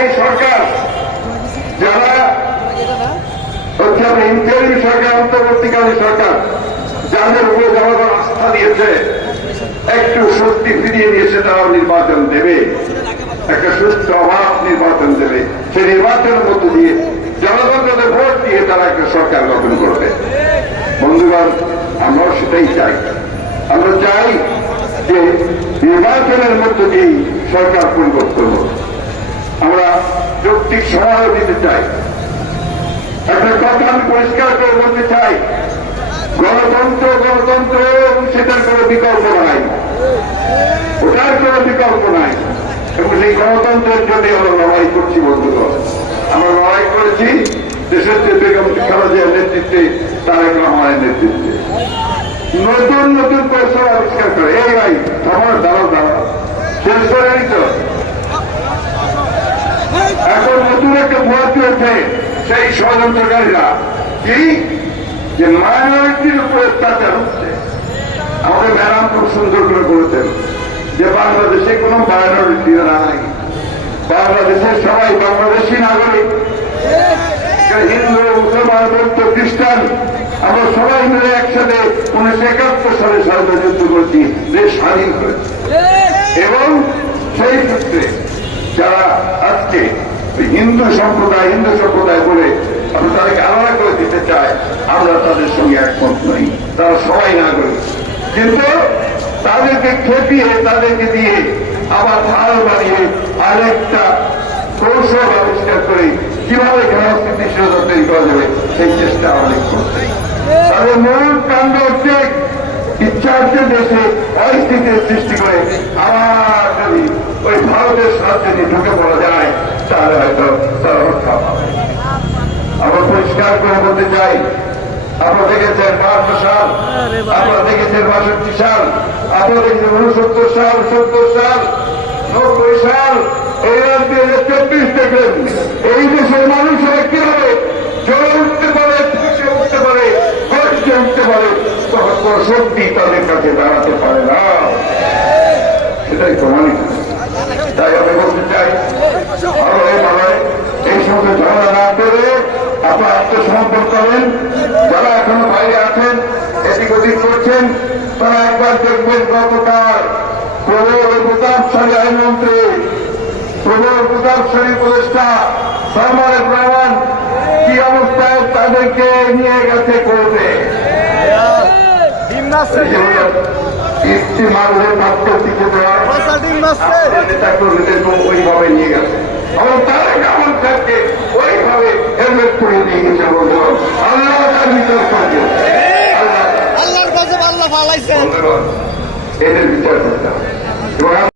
এই সরকার যারা ইন্টারিম সরকার, অন্তর্বর্তীকালীন সরকার, যাদের উপরে জনগণ আস্থা দিয়েছে, একটু স্বস্তি ফিরিয়ে দিয়েছে, তারা নির্বাচন দেবে, একটা সুস্থ অবাধ নির্বাচন দেবে। সেই নির্বাচনের মধ্য দিয়ে জনগণ তাদের ভোট দিয়ে তারা একটা সরকার গঠন করবে। বন্ধুগণ, আমরাও সেটাই চাই। আমরা চাই যে নির্বাচনের মধ্য দিয়েই সরকার পরিবর্তন হোক। আমরা যৌক্তিক সমাধান দিতে চাই। একটা কথা আমি পরিষ্কার করে বলতে চাই, গণতন্ত্র এবং সেটার কোনো বিকল্প নাই, ওটার কোনো বিকল্প নাই। এবং সেই গণতন্ত্রের জন্য আমরা লড়াই করছি। বন্ধুগণ, আমরা লড়াই করেছি দেশের বেগম খালেদা জিয়ার নেতৃত্বে, তারেক রহমানের নেতৃত্বে। নতুন নতুন কৌশল আবিষ্কার করে, এই ভাই আমার দাঁড়াও শেষ করে নিত। এখন নতুন একটা ভুয়া চলছে, সেই ষড়যন্ত্রকারীরা কি যে মাইনরিটির উপর অত্যাচার হচ্ছে। আমাদের ম্যাডাম খুব সুন্দর করে বলেছেন যে বাংলাদেশে কোন মাইনরিটি নাই, বাংলাদেশের সবাই বাংলাদেশি নাগরিক। হিন্দু, মুসলমান, বৌদ্ধ, খ্রিস্টান, আমরা সবাই মিলে একসাথে 1971 সালে স্বাধীনতা যুদ্ধ করেছি, দেশ স্বাধীন হয়েছে। এবং সেই ক্ষেত্রে যারা আজকে হিন্দু সম্প্রদায় বলে আমরা তাদেরকে আলাদা করে দিতে চাই, আমরা তাদের সঙ্গে একমত নই। তারা সবাই নাগরিক, কিন্তু তাদেরকে খেপিয়ে, তাদেরকে দিয়ে আবার ভালো বানিয়ে আরেকটা কৌশল আবিষ্কার করে কিভাবে স্থিতিশীলতা তৈরি করা যাবে সেই চেষ্টা আমাদের করছে। তাদের মূল কাণ্ড হচ্ছে ইচ্ছা হচ্ছে দেশে অস্থিতির সৃষ্টি করে আবার যদি ওই ভারতের রাজনীতি ঢুকে পড়া যায়, তাহলে হয়তো তারা রক্ষা পাবে। আমরা পরিষ্কার করে বলতে চাই, আপনারা দেখেছেন 52 সাল, আপনারা দেখেছেন 62 সাল, আপনারা দেখেছেন 69 সাল, 70 সাল, 90 সাল, এই 2024 দেখলেন এই দেশের মানুষেরা কিভাবে জ্বলে উঠতে পারে, ফুসে উঠতে পারে, গর্জে উঠতে পারে, তখন কোন শক্তি তাদের কাছে দাঁড়াতে পারে না। সেটাই প্রমাণিত। তাই আমি বলতে চাই, এই সমস্ত ঝগড়া না করে আপনারা আত্মসমর্পণ করেন। যারা এখনো বাইরে আছেন, এদিক ওদিক করছেন, তারা একবার দেখবেন গতকাল প্রতাপশালী আইনমন্ত্রী, প্রতাপশালী উপদেষ্টা সালমান রহমান কি অবস্থায় তাদেরকে নিয়ে গেছে করবে ওইভাবে নিয়ে গেছে, এবং তারা কেমন থাকছে ওইভাবে হেলমেট করে নিয়ে গেছে। আল্লাহ তার ভিতর থাকবে, আল্লাহর গজব আল্লাহ ফালাইছে, এদের বিচার করতে হবে। এবং